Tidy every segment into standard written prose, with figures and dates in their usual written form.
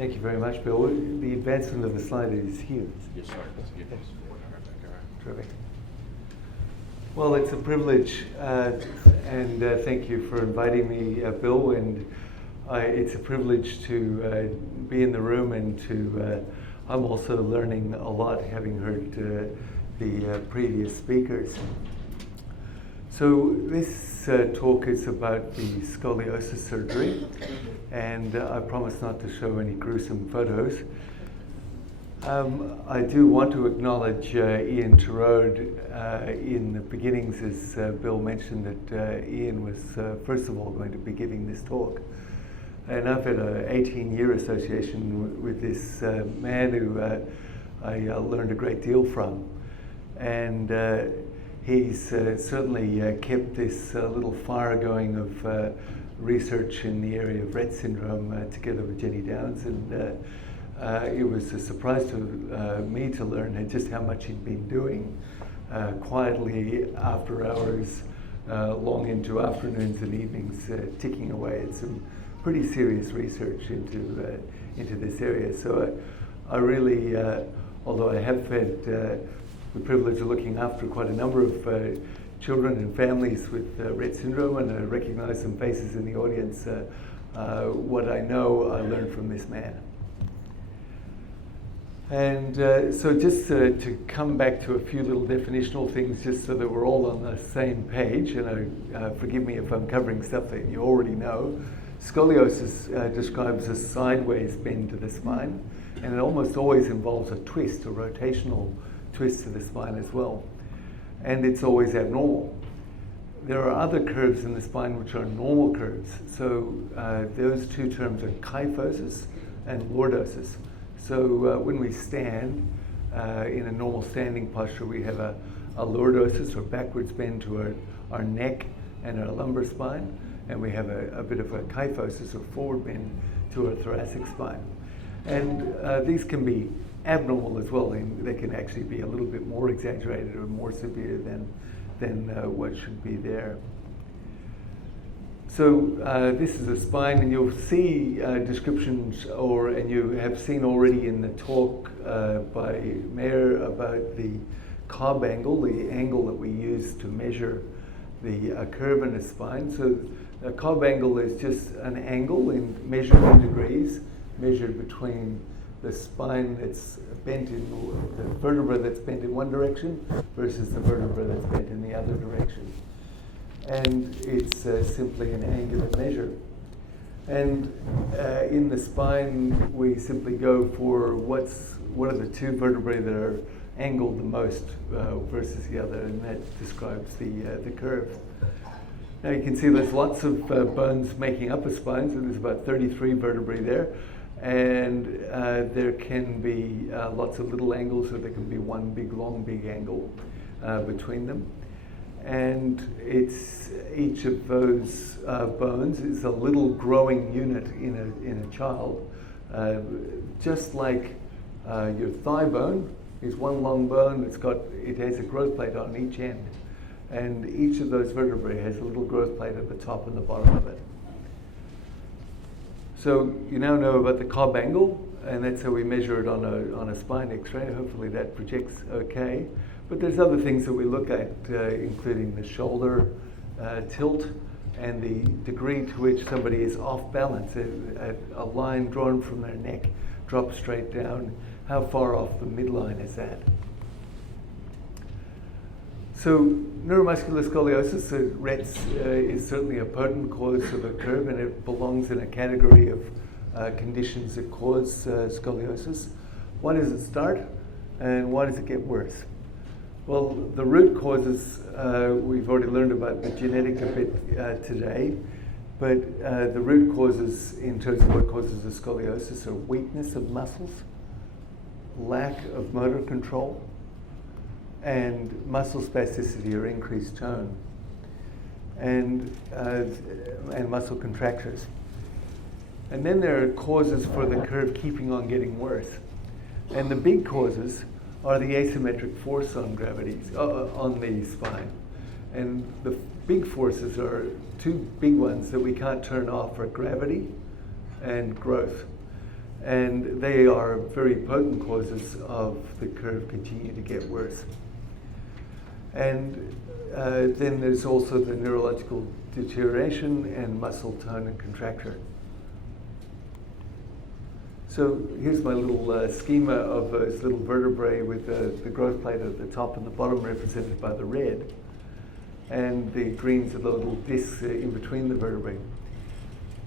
Thank you very much, Bill. The advancement of the slide is here. Yes, sorry. Let's get this. Terrific. Well, it's a privilege, and thank you for inviting me, Bill. And it's a privilege to be in the room, and I'm also learning a lot, having heard the previous speakers. So this talk is about the scoliosis surgery, and I promise not to show any gruesome photos. I do want to acknowledge Ian Terode in the beginnings, as Bill mentioned that Ian was first of all going to be giving this talk. And I've had an 18-year association with this man who I learned a great deal from. And he's certainly kept this little fire going of research in the area of Rett syndrome together with Jenny Downs. And it was a surprise to me to learn just how much he'd been doing quietly after hours, long into afternoons and evenings, ticking away at some pretty serious research into this area. So I really, although I have had the privilege of looking after quite a number of children and families with Rett syndrome, and I recognize some faces in the audience, what I know I learned from this man. And so just to come back to a few little definitional things, just so that we're all on the same page, and forgive me if I'm covering stuff that you already know. Scoliosis describes a sideways bend to the spine, and it almost always involves a twist, a rotational twist to the spine as well. And it's always abnormal. There are other curves in the spine which are normal curves. So those two terms are kyphosis and lordosis. So when we stand in a normal standing posture, we have a lordosis, or backwards bend to our neck and our lumbar spine, and we have a bit of a kyphosis, or forward bend to our thoracic spine. And these can be abnormal as well, and they can actually be a little bit more exaggerated or more severe than what should be there. So this is a spine, and you'll see descriptions, and you have seen already in the talk by Mayer about the Cobb angle, the angle that we use to measure the curve in a spine. So a Cobb angle is just an angle measured in degrees, measured between the spine that's bent in, the vertebra that's bent in one direction versus the vertebra that's bent in the other direction. And it's simply an angular measure. And in the spine, we simply go for what are the two vertebrae that are angled the most versus the other, and that describes the curve. Now you can see there's lots of bones making up a spine, so there's about 33 vertebrae there. And there can be lots of little angles, or there can be one big, long, big angle between them. And each of those bones is a little growing unit in a child. Just like your thigh bone is one long bone, it has a growth plate on each end. And each of those vertebrae has a little growth plate at the top and the bottom of it. So you now know about the Cobb angle, and that's how we measure it on a spine X-ray. Hopefully that projects okay. But there's other things that we look at, including the shoulder tilt and the degree to which somebody is off balance. A line drawn from their neck drops straight down. How far off the midline is that? So neuromuscular scoliosis, Rett's, is certainly a potent cause of a curve, and it belongs in a category of conditions that cause scoliosis. Why does it start, and why does it get worse? Well, the root causes, we've already learned about the genetic a bit today, but the root causes in terms of what causes the scoliosis are weakness of muscles, lack of motor control, and muscle spasticity, or increased tone, and muscle contractures. And then there are causes for the curve keeping on getting worse. And the big causes are the asymmetric force on on the spine. And the big forces are two big ones that we can't turn off, are gravity and growth. And they are very potent causes of the curve continuing to get worse. And then there's also the neurological deterioration and muscle tone and contracture. So here's my little schema of those little vertebrae with the growth plate at the top and the bottom represented by the red. And the greens are the little discs in between the vertebrae.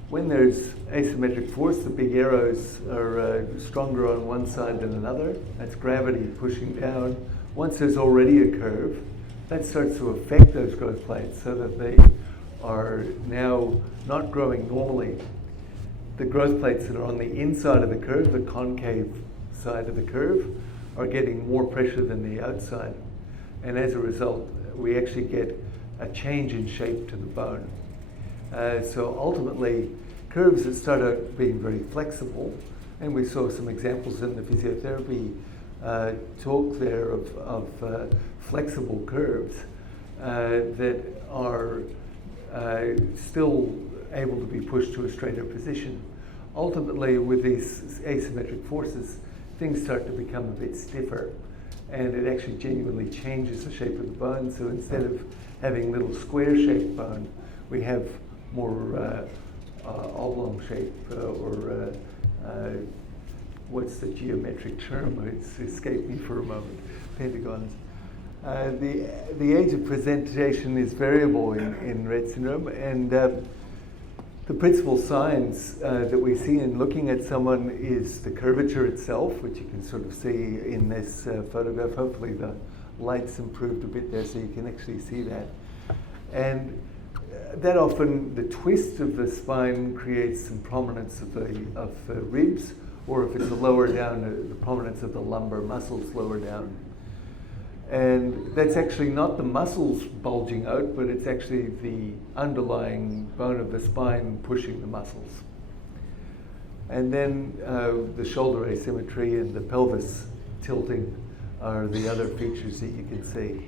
When there's asymmetric force, the big arrows are stronger on one side than another. That's gravity pushing down. Once there's already a curve, that starts to affect those growth plates so that they are now not growing normally. The growth plates that are on the inside of the curve, the concave side of the curve, are getting more pressure than the outside. And as a result, we actually get a change in shape to the bone. So ultimately, curves that start out being very flexible, and we saw some examples in the physiotherapy talk there of flexible curves that are still able to be pushed to a straighter position. Ultimately, with these asymmetric forces, things start to become a bit stiffer, and it actually genuinely changes the shape of the bone. So instead of having little square-shaped bone, we have more oblong shape, or what's the geometric term? It's escaped me for a moment. Pentagons. The age of presentation is variable in Rett syndrome, and the principal signs that we see in looking at someone is the curvature itself, which you can sort of see in this photograph. Hopefully the light's improved a bit there so you can actually see that. And that often, the twist of the spine creates some prominence of the ribs, or if it's lower down, the prominence of the lumbar muscles lower down. And that's actually not the muscles bulging out, but it's actually the underlying bone of the spine pushing the muscles. And then the shoulder asymmetry and the pelvis tilting are the other features that you can see.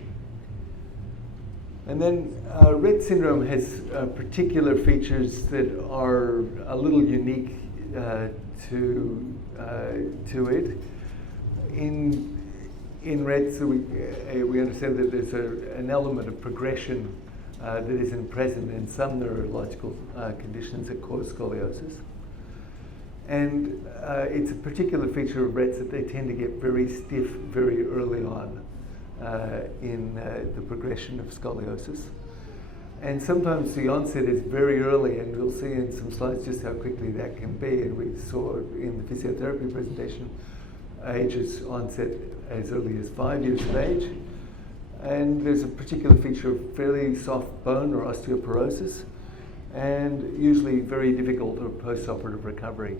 And then Rett syndrome has particular features that are a little unique to it. In Rett, so we understand that there's an element of progression that isn't present in some neurological conditions that cause scoliosis. And it's a particular feature of Rett's that they tend to get very stiff very early on in the progression of scoliosis. And sometimes the onset is very early, and we'll see in some slides just how quickly that can be. And we saw in the physiotherapy presentation ages onset as early as 5 years of age. And there's a particular feature of fairly soft bone or osteoporosis, and usually very difficult or post-operative recovery.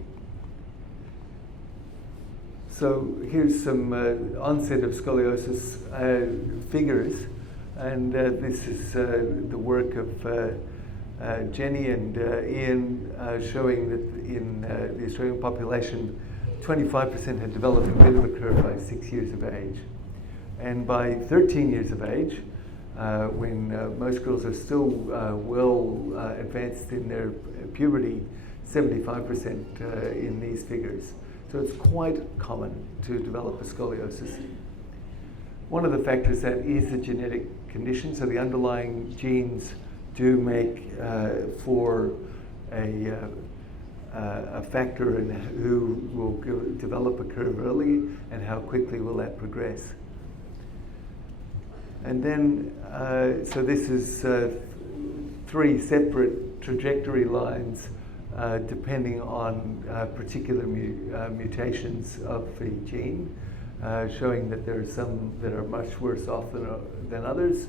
So here's some onset of scoliosis figures, and this is the work of Jenny and Ian showing that in the Australian population, 25% had developed a bit of a curve by 6 years of age. And by 13 years of age, when most girls are still well advanced in their puberty, 75% in these figures. So it's quite common to develop a scoliosis. One of the factors that is a genetic condition, so the underlying genes do make for a factor in who will develop a curve early and how quickly will that progress. And then, so this is 3 separate trajectory lines depending on particular mutations of the gene, showing that there are some that are much worse off than others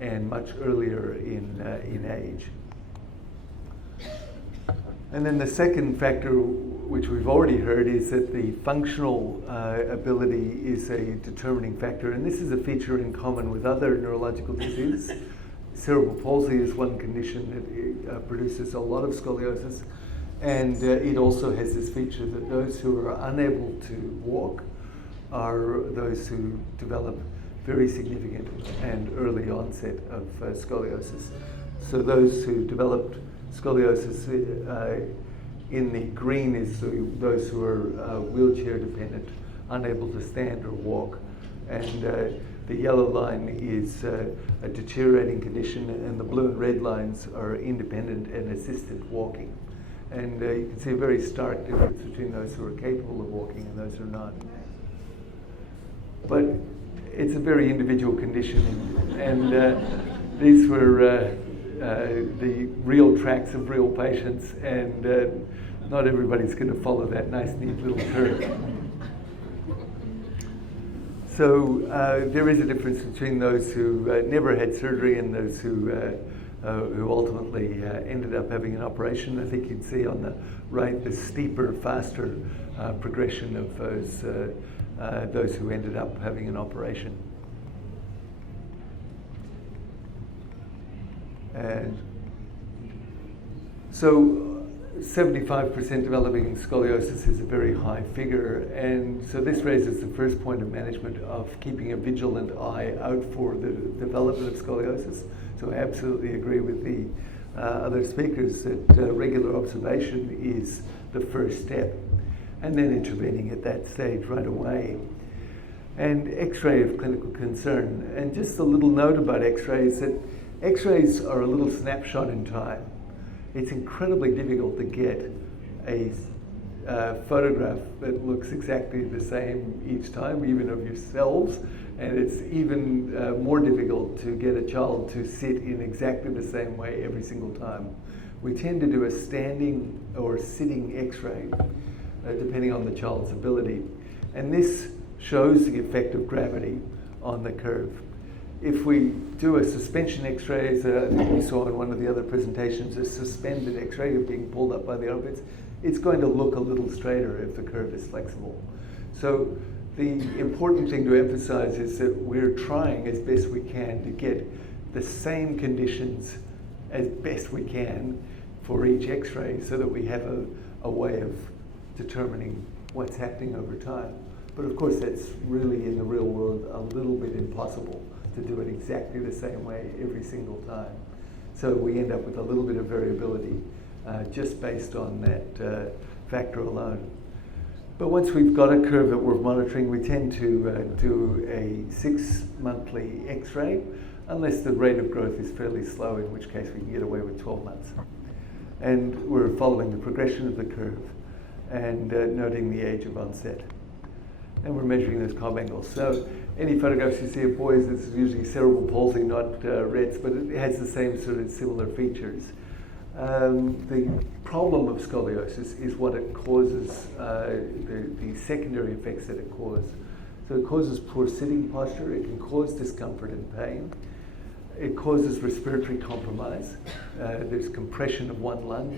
and much earlier in age. And then the second factor, which we've already heard, is that the functional ability is a determining factor. And this is a feature in common with other neurological diseases. Cerebral palsy is one condition that produces a lot of scoliosis. And it also has this feature that those who are unable to walk are those who develop very significant and early onset of scoliosis. So those who developed scoliosis In the green is those who are wheelchair dependent, unable to stand or walk. And the yellow line is a deteriorating condition, and the blue and red lines are independent and assisted walking. And you can see a very stark difference between those who are capable of walking and those who are not. But it's a very individual condition, and these were the real tracks of real patients, and not everybody's going to follow that nice, neat little curve. So there is a difference between those who never had surgery and those who ultimately ended up having an operation. I think you can see on the right the steeper, faster progression of those who ended up having an operation. And so 75% developing scoliosis is a very high figure, and so this raises the first point of management of keeping a vigilant eye out for the development of scoliosis. So I absolutely agree with the other speakers that regular observation is the first step, and then intervening at that stage right away. And X-ray of clinical concern. And just a little note about X-rays, that X-rays are a little snapshot in time. It's incredibly difficult to get a photograph that looks exactly the same each time, even of yourselves, and it's even more difficult to get a child to sit in exactly the same way every single time. We tend to do a standing or sitting X-ray, depending on the child's ability, and this shows the effect of gravity on the curve. If we do a suspension X-ray, as I think we saw in one of the other presentations, a suspended X-ray of being pulled up by the armpits, it's going to look a little straighter if the curve is flexible. So the important thing to emphasize is that we're trying as best we can to get the same conditions as best we can for each X-ray, so that we have a way of determining what's happening over time. But of course, that's really, in the real world, a little bit impossible to do it exactly the same way every single time. So we end up with a little bit of variability just based on that factor alone. But once we've got a curve that we're monitoring, we tend to do a 6-monthly X-ray, unless the rate of growth is fairly slow, in which case we can get away with 12 months. And we're following the progression of the curve and noting the age of onset. And we're measuring those cob angles. So any photographs you see of boys, this is usually cerebral palsy, not Rett's, but it has the same sort of similar features. The problem of scoliosis is what it causes, the secondary effects that it causes. So it causes poor sitting posture, it can cause discomfort and pain, it causes respiratory compromise. There's compression of one lung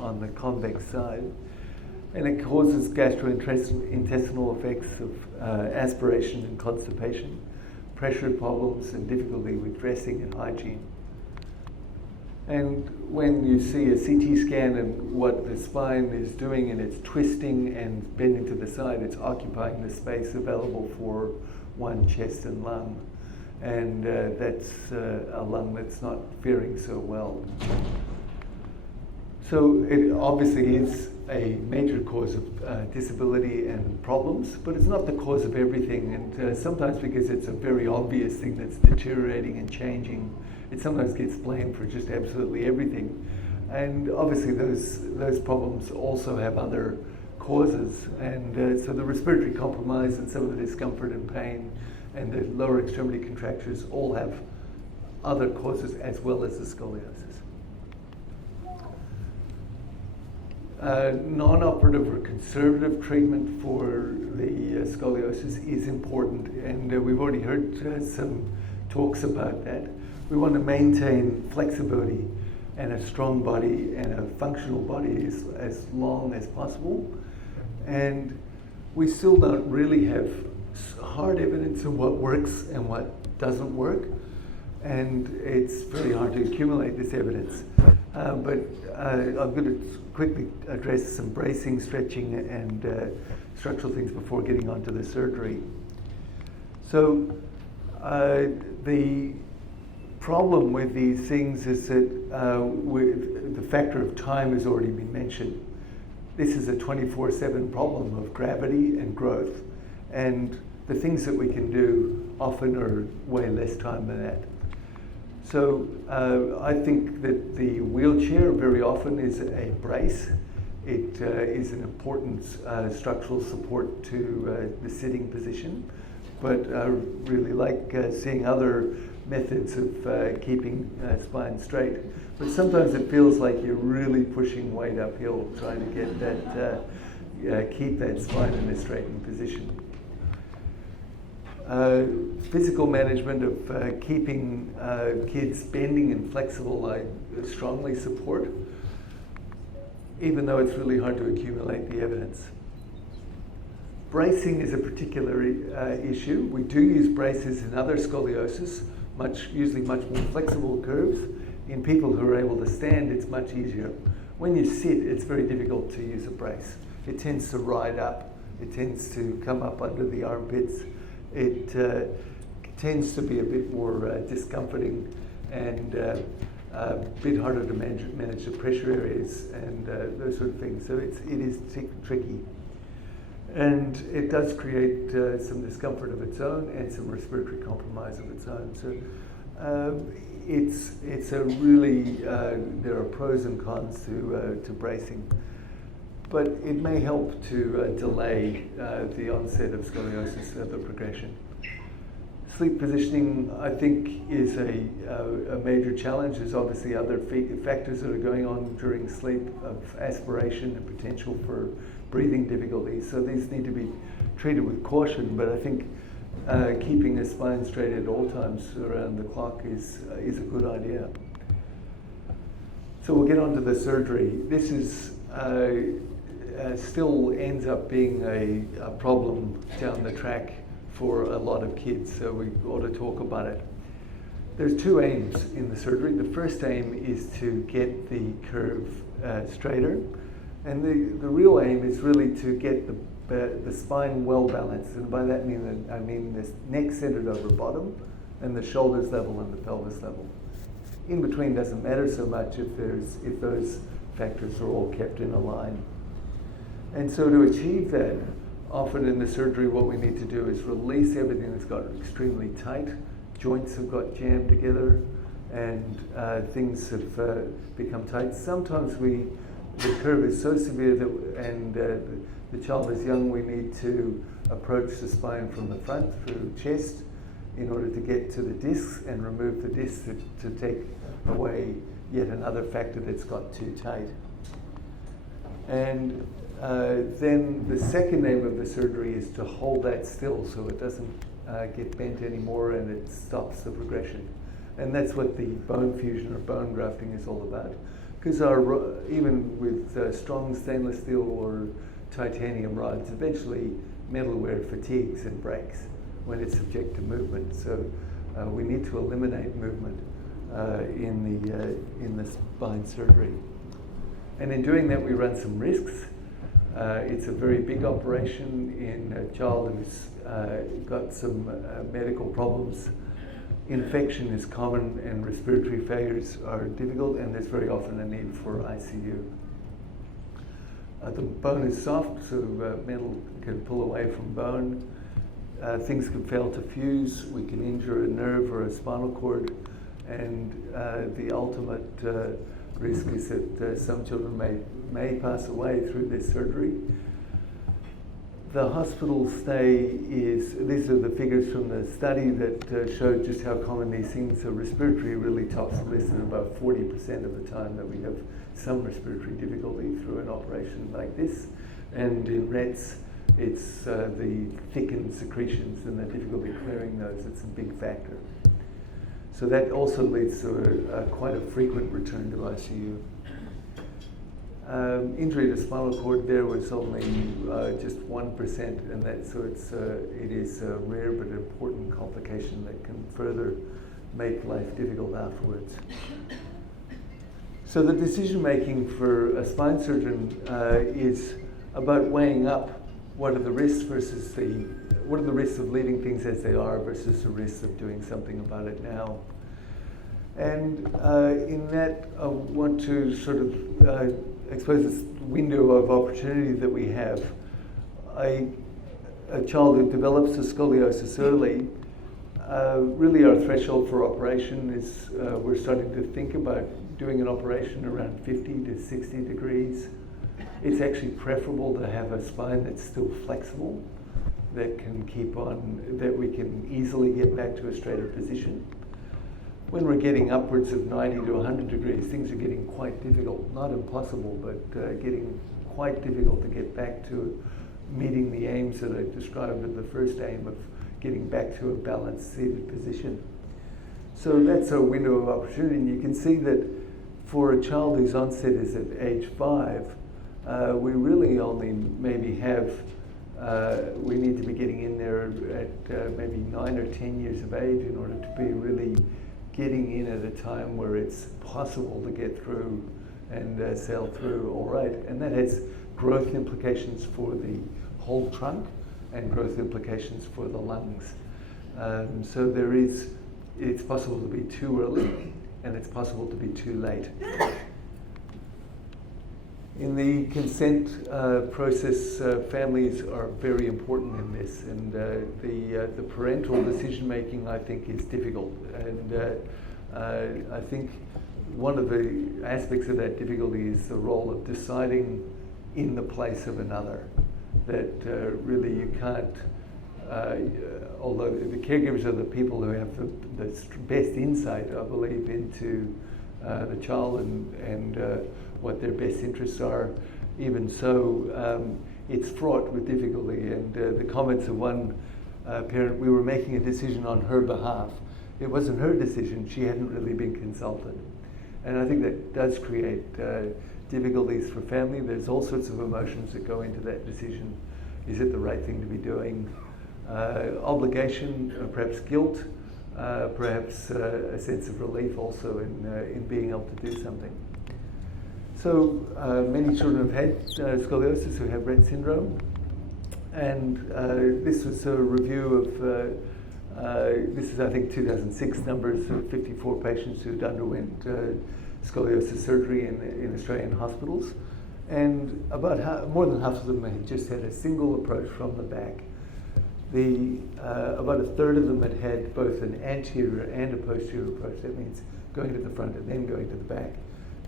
on the convex side. And it causes gastrointestinal effects of aspiration and constipation, pressure problems, and difficulty with dressing and hygiene. And when you see a CT scan and what the spine is doing, and it's twisting and bending to the side, it's occupying the space available for one chest and lung. And that's a lung that's not faring so well. So it obviously is a major cause of disability and problems, but it's not the cause of everything. And sometimes, because it's a very obvious thing that's deteriorating and changing, it sometimes gets blamed for just absolutely everything. And obviously those problems also have other causes. And so the respiratory compromise and some of the discomfort and pain and the lower extremity contractures all have other causes as well as the scoliosis. Non-operative or conservative treatment for the scoliosis is important, and we've already heard some talks about that. We want to maintain flexibility and a strong body and a functional body as long as possible, and we still don't really have hard evidence of what works and what doesn't work, and it's very hard to accumulate this evidence. But I'm going to quickly address some bracing, stretching, and structural things before getting onto the surgery. So the problem with these things is that the factor of time has already been mentioned. this is a 24/7 problem of gravity and growth, and the things that we can do often are way less time than that. So I think that the wheelchair very often is a brace. It is an important structural support to the sitting position, but I really like seeing other methods of keeping spine straight. But sometimes it feels like you're really pushing weight uphill trying to get that, keep that spine in a straightened position. Physical management of keeping kids bending and flexible, I strongly support, even though it's really hard to accumulate the evidence. Bracing is a particular issue. We do use braces in other scoliosis, usually much more flexible curves. In people who are able to stand, it's much easier. When you sit, it's very difficult to use a brace. It tends to ride up. It tends to come up under the armpits. It tends to be a bit more discomforting and a bit harder to manage the pressure areas and those sort of things. So it is tricky. And it does create some discomfort of its own and some respiratory compromise of its own. So it's a really, there are pros and cons to bracing. But it may help to delay the onset of scoliosis, the progression. Sleep positioning, I think, is a major challenge. There's obviously other factors that are going on during sleep of aspiration and potential for breathing difficulties. So these need to be treated with caution, but I think keeping a spine straight at all times around the clock is a good idea. So we'll get on to the surgery. This is still ends up being a problem down the track for a lot of kids, so we ought to talk about it. There's two aims in the surgery. The first aim is to get the curve straighter, and the real aim is really to get the spine well balanced, and by that I mean the neck centered over bottom and the shoulders level and the pelvis level. In between doesn't matter so much if those factors are all kept in a line. And so to achieve that, often in the surgery what we need to do is release everything that's got extremely tight. Joints have got jammed together and things have become tight. Sometimes the curve is so severe and the child is young, we need to approach the spine from the front through chest in order to get to the discs and remove the discs to take away yet another factor that's got too tight. And then the second aim of the surgery is to hold that still so it doesn't get bent anymore and it stops the progression. And that's what the bone fusion or bone grafting is all about. Because even with strong stainless steel or titanium rods, eventually metalware fatigues and breaks when it's subject to movement. So we need to eliminate movement in the spine surgery. And in doing that, we run some risks. It's a very big operation in a child who's got some medical problems. Infection is common and respiratory failures are difficult, and there's very often a need for ICU. The bone is soft, so metal can pull away from bone. Things can fail to fuse. We can injure a nerve or a spinal cord, and the ultimate risk is that some children may pass away through this surgery. The hospital stay these are the figures from the study that showed just how common these things are. Respiratory really tops the list, and about 40% of the time that we have some respiratory difficulty through an operation like this. And in Rett's, it's the thickened secretions and the difficulty clearing those. It's a big factor. So that also leads to quite a frequent return to ICU. Injury to spinal cord there was only just 1%, and it is a rare but important complication that can further make life difficult afterwards. So the decision making for a spine surgeon is about weighing up what are the risks of leaving things as they are versus the risks of doing something about it now. And in that, I want to sort of I suppose this window of opportunity that we have, a child who develops a scoliosis early, really our threshold for operation is we're starting to think about doing an operation around 50 to 60 degrees. It's actually preferable to have a spine that's still flexible, that can keep on, that we can easily get back to a straighter position. When we're getting upwards of 90 to 100 degrees, things are getting quite difficult. Not impossible, but getting quite difficult to get back to meeting the aims that I described at the first aim of getting back to a balanced seated position. So that's a window of opportunity, and you can see that for a child whose onset is at age 5, we really only maybe have, we need to be getting in there at maybe 9 or 10 years of age in order to be really getting in at a time where it's possible to get through and sail through all right. And that has growth implications for the whole trunk and growth implications for the lungs. So it's possible to be too early and it's possible to be too late. In the consent process, families are very important in this, and the parental decision making, I think, is difficult. And I think one of the aspects of that difficulty is the role of deciding in the place of another. That really you can't, although the caregivers are the people who have the best insight, I believe, into the child and what their best interests are. Even so, it's fraught with difficulty. And the comments of one parent, we were making a decision on her behalf. It wasn't her decision. She hadn't really been consulted. And I think that does create difficulties for family. There's all sorts of emotions that go into that decision. Is it the right thing to be doing? Obligation, perhaps guilt, perhaps a sense of relief also in being able to do something. So many children have had scoliosis who have Rett syndrome, and this was a review of, this is I think 2006 numbers of 54 patients who underwent scoliosis surgery in Australian hospitals, and about more than half of them had just had a single approach from the back. About a third of them had had both an anterior and a posterior approach. That means going to the front and then going to the back,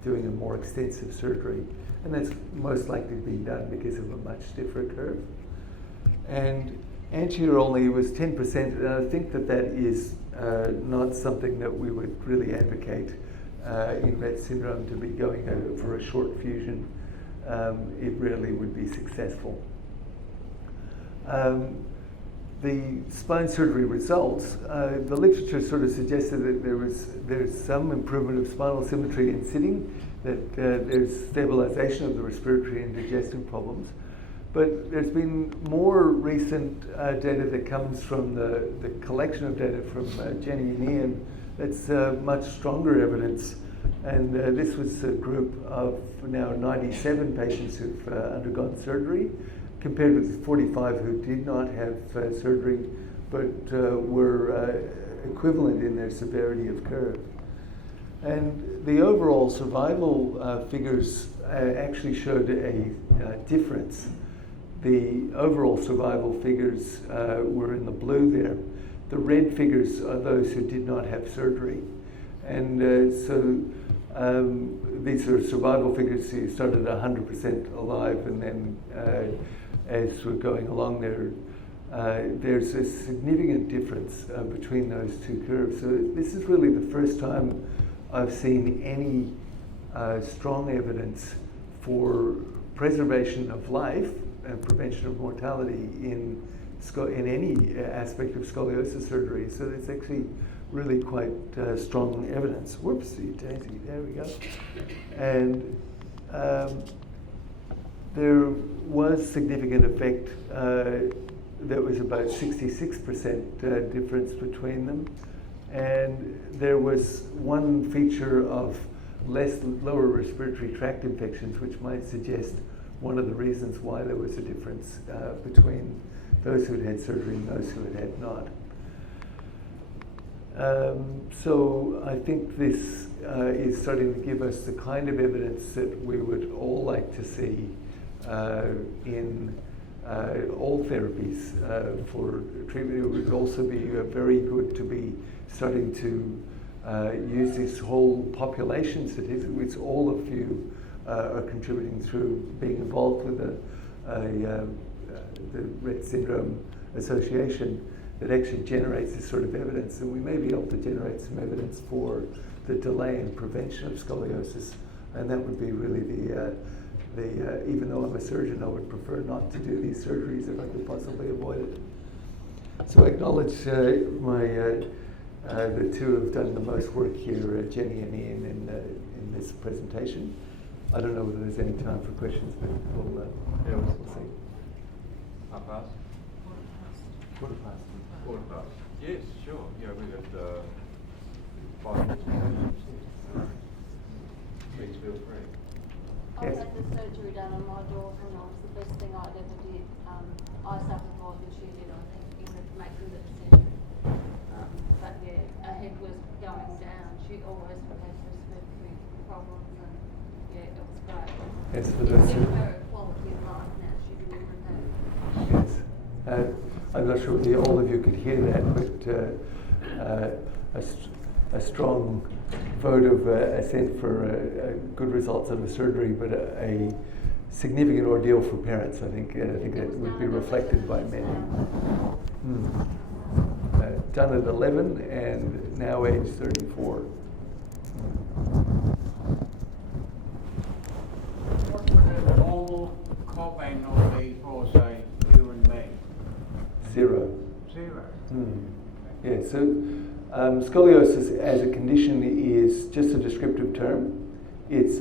doing a more extensive surgery. And that's most likely to be done because of a much stiffer curve. And anterior only was 10%, and I think that is not something that we would really advocate in Rett syndrome, to be going for a short fusion. It rarely would be successful. The spine surgery results, the literature sort of suggested that there's some improvement of spinal symmetry in sitting, that there's stabilization of the respiratory and digestive problems. But there's been more recent data that comes from the collection of data from Jenny and Ian that's much stronger evidence. And this was a group of now 97 patients who've undergone surgery, compared with 45 who did not have surgery, but were equivalent in their severity of curve. And the overall survival figures actually showed a difference. The overall survival figures were in the blue there. The red figures are those who did not have surgery. And so these are survival figures. You started 100% alive, and then as we're going along there, there's a significant difference between those two curves. So this is really the first time I've seen any strong evidence for preservation of life and prevention of mortality in any aspect of scoliosis surgery. So it's actually really quite strong evidence. Whoopsie daisy, there we go. And there was significant effect. There was about 66% difference between them. And there was one feature of lower respiratory tract infections, which might suggest one of the reasons why there was a difference between those who had had surgery and those who had not. So I think this is starting to give us the kind of evidence that we would all like to see in all therapies for treatment. It would also be very good to be starting to use this whole population statistic, which all of you are contributing through being involved with the Rett Syndrome Association, that actually generates this sort of evidence. And we may be able to generate some evidence for the delay in prevention of scoliosis. And that would be really even though I'm a surgeon, I would prefer not to do these surgeries if I could possibly avoid it. So I acknowledge the two have done the most work here, Jenny and Ian, in this presentation. I don't know whether there's any time for questions, but we'll see. Half past? Quarter past. Quarter past. Yes, sure. Yeah, we've got 5 minutes. Please feel free. I had the surgery done on my daughter, and it was the best thing I'd ever did. I suffered more than she did, I think, in making the decision. But yeah, her head was going down. She always had respiratory problems, and yeah, it was great. Yes, for It's those given her a quality of life now. She didn't even have. Yes. I'm not sure whether all of you could hear that, but a strong vote of assent for good results of the surgery, but a significant ordeal for parents. I think that would be reflected by many. Done at 11 and now age 34. What would a normal cob angle be for, say, you and me? 0. 0. Yeah, so scoliosis as a condition is just a descriptive term. It's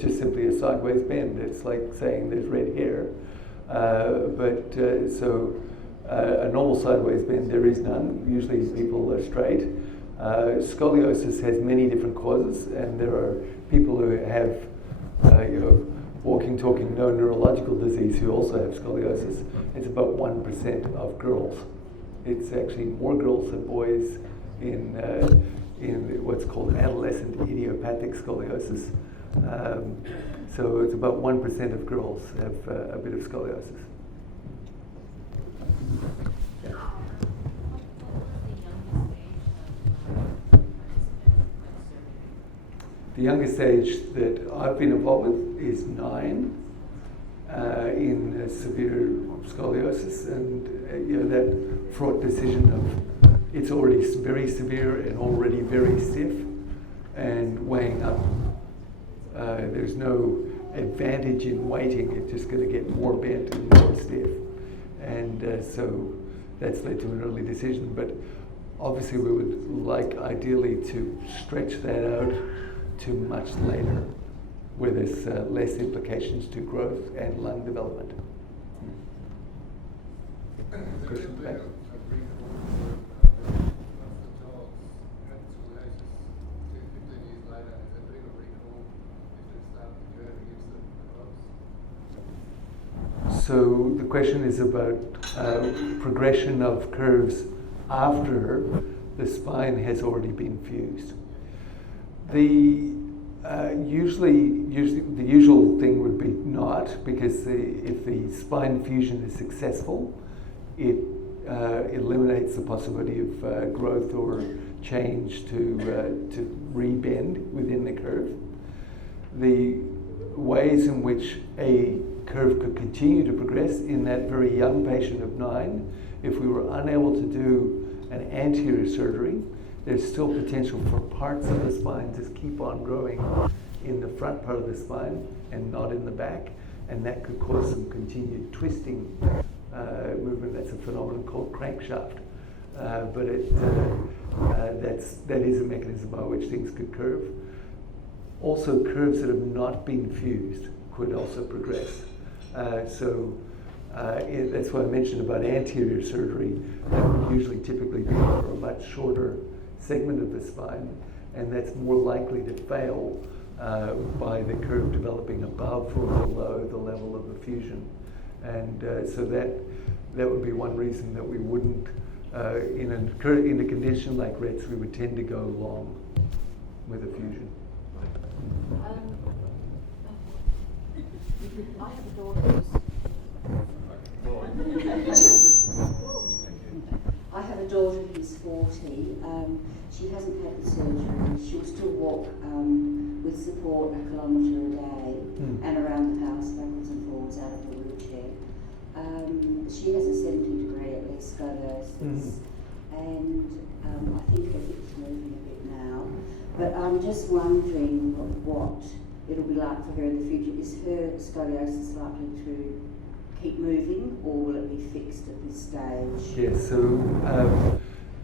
just simply a sideways bend. It's like saying there's red hair. A normal sideways bend, there is none. Usually people are straight. Scoliosis has many different causes, and there are people who have walking, talking, no neurological disease who also have scoliosis. It's about 1% of girls. It's actually more girls than boys in what's called adolescent idiopathic scoliosis. So it's about 1% of girls have a bit of scoliosis. Yeah. The youngest age that I've been involved with is 9 in severe scoliosis, and that fraught decision of it's already very severe and already very stiff, and weighing up. There's no advantage in waiting. It's just going to get more bent and more stiff, and so that's led to an early decision. But obviously, we would like ideally to stretch that out to much later, where there's less implications to growth and lung development. Question back. So the question is about progression of curves after the spine has already been fused. The usually the usual thing would be not, because if the spine fusion is successful, it eliminates the possibility of growth or change to rebend within the curve. The ways in which a curve could continue to progress in that very young patient of 9, if we were unable to do an anterior surgery, there's still potential for parts of the spine to keep on growing in the front part of the spine and not in the back, and that could cause some continued twisting movement. That's a phenomenon called crankshaft, but that is a mechanism by which things could curve. Also, curves that have not been fused could also progress. That's why I mentioned about anterior surgery. That would usually typically be for a much shorter segment of the spine, and that's more likely to fail by the curve developing above or below the level of the fusion. And so that would be one reason that we wouldn't, in a condition like Rett's, we would tend to go long. with a fusion. I have a daughter who's I have a daughter who's 40. She hasn't had the surgery. She'll still walk with support 1 kilometre a day and around the house, backwards and forwards out of the wheelchair. She has a 70-degree at least scoliosis, and I think her hip's moving a bit now. But I'm just wondering what it'll be like for her in the future. Is her scoliosis likely to keep moving, or will it be fixed at this stage? Yes, so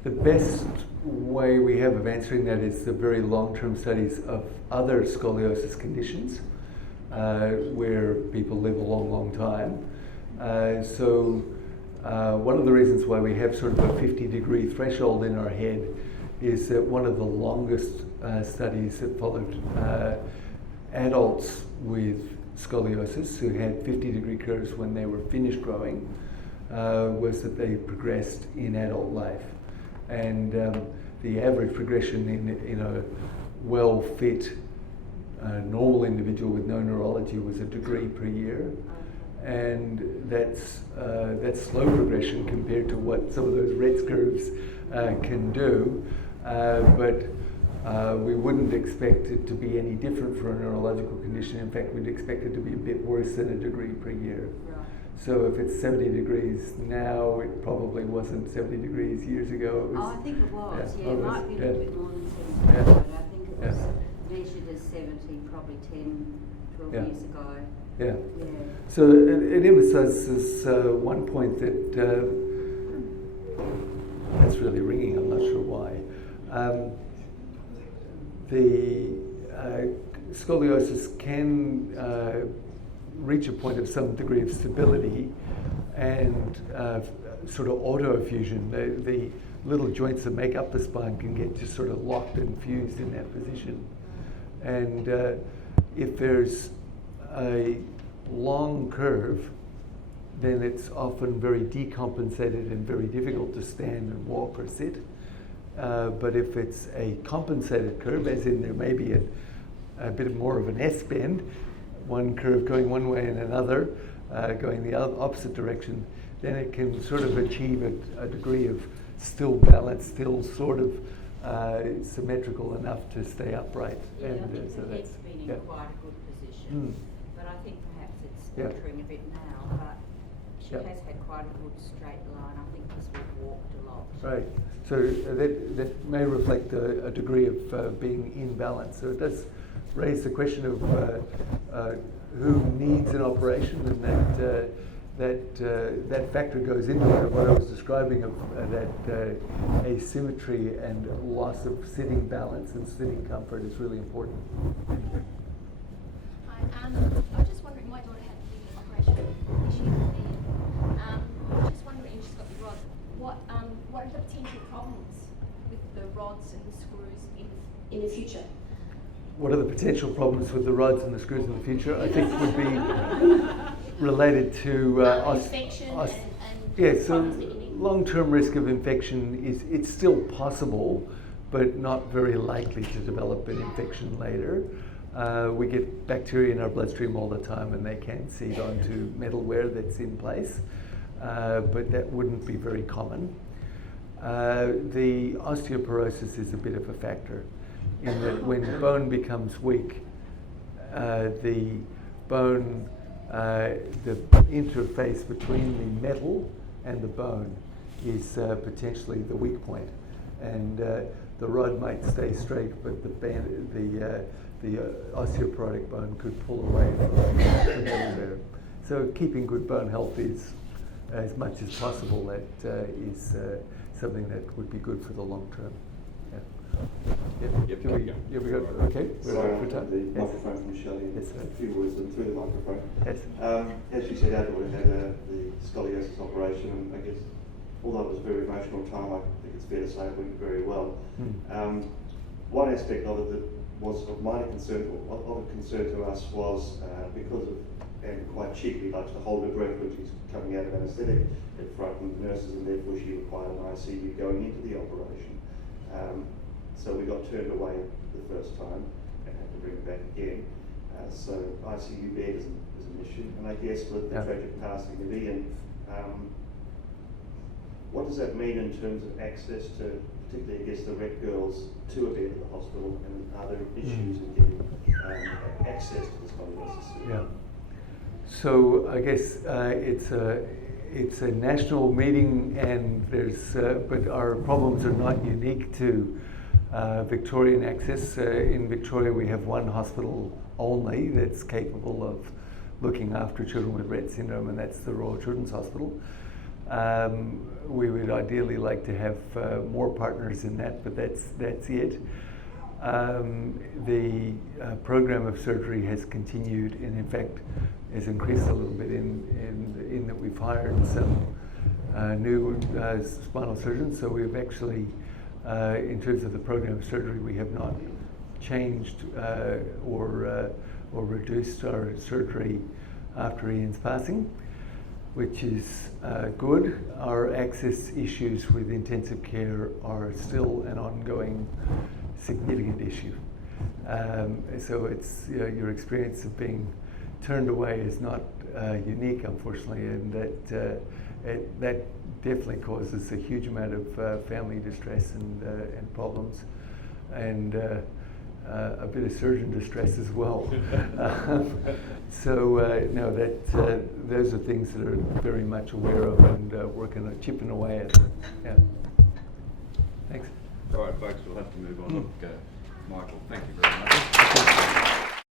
the best way we have of answering that is the very long-term studies of other scoliosis conditions where people live a long, long time. One of the reasons why we have sort of a 50-degree threshold in our head is that one of the longest studies that followed adults with scoliosis who had 50-degree curves when they were finished growing was that they progressed in adult life. And the average progression in a well-fit normal individual with no neurology was 1 degree per year. And that's slow progression compared to what some of those Rett curves can do. But we wouldn't expect it to be any different for a neurological condition. In fact, we'd expect it to be a bit worse than 1 degree per year. Right. So if it's 70 degrees now, it probably wasn't 70 degrees years ago. It was, I think it was, yeah, it might be a little bit more than 70, Yeah. but I think it was Yeah. measured as 70 probably 10, 12 Yeah. years ago. Yeah. Yeah. So it emphasizes one point that that's really ringing. I'm not sure why. The scoliosis can reach a point of some degree of stability and sort of autofusion. The little joints that make up the spine can get just sort of locked and fused in that position. And if there's a long curve, then it's often very decompensated and very difficult to stand and walk or sit. But if it's a compensated curve, as in there may be a bit more of an S-bend, one curve going one way and another going the opposite direction, then it can sort of achieve a degree of still balance, still sort of symmetrical enough to stay upright. Yeah, And I think so the head's that's, been in yeah. quite a good position, but I think perhaps it's faltering a bit now, but she has had quite a good straight line, I think, because we've walked a lot. Right. So that may reflect a degree of being in balance. So it does raise the question of who needs an operation, and that factor goes into it. What I was describing of that asymmetry and loss of sitting balance and sitting comfort is really important. Hi, I was just wondering, my daughter had the operation this year for me. I was just wondering, she's got the rods. What are the potential problems with the rods and the screws in the future? What are the potential problems with the rods and the screws in the future? I think would be related to infection and yeah, so problems that you need. long-term risk of infection it's still possible, but not very likely to develop an infection later. We get bacteria in our bloodstream all the time, and they can seed onto metalware that's in place, but that wouldn't be very common. The osteoporosis is a bit of a factor, in that when bone becomes weak, the bone, the interface between the metal and the bone is potentially the weak point, and the rod might stay straight, but the osteoporotic bone could pull away from the metal there. So keeping good bone health is, as much as possible, that is something that would be good for the long term. Yep, Yeah, we got, okay, we're Sorry, ready for time. the Yes. microphone from Shelley. Yes, sir. A few words through the microphone. Yes. As you said, Adela had the scoliosis operation, and I guess, although it was a very emotional time, I think it's fair to say it went very well. One aspect of it that was of minor concern, or of concern to us, was because of, and quite cheaply, likes to hold her breath when she's coming out of anaesthetic. It frightened the nurses, and therefore she required an ICU going into the operation. So we got turned away the first time and had to bring it back again. So ICU bed is an issue, and I guess with the tragic passing of Ian, what does that mean in terms of access to, particularly I guess the Rett girls, to a bed at the hospital, and are there issues in getting access to the scoliosis? Yeah. So I guess it's a national meeting, and but our problems are not unique to Victorian access. In Victoria, we have one hospital only that's capable of looking after children with Rett syndrome, and that's the Royal Children's Hospital. We would ideally like to have more partners in that, but that's it. The program of surgery has continued, and in fact has increased a little bit in that we've hired some new spinal surgeons. So we've actually, in terms of the program of surgery, we have not changed or reduced our surgery after Ian's passing, which is good. Our access issues with intensive care are still an ongoing significant issue. So it's your experience of being turned away is not unique, unfortunately, and that definitely causes a huge amount of family distress and problems, and a bit of surgeon distress as well. So no, those are things that are very much aware of and working on chipping away at. Yeah. Thanks. All right, folks, we'll have to move on. Look, Michael, thank you very much.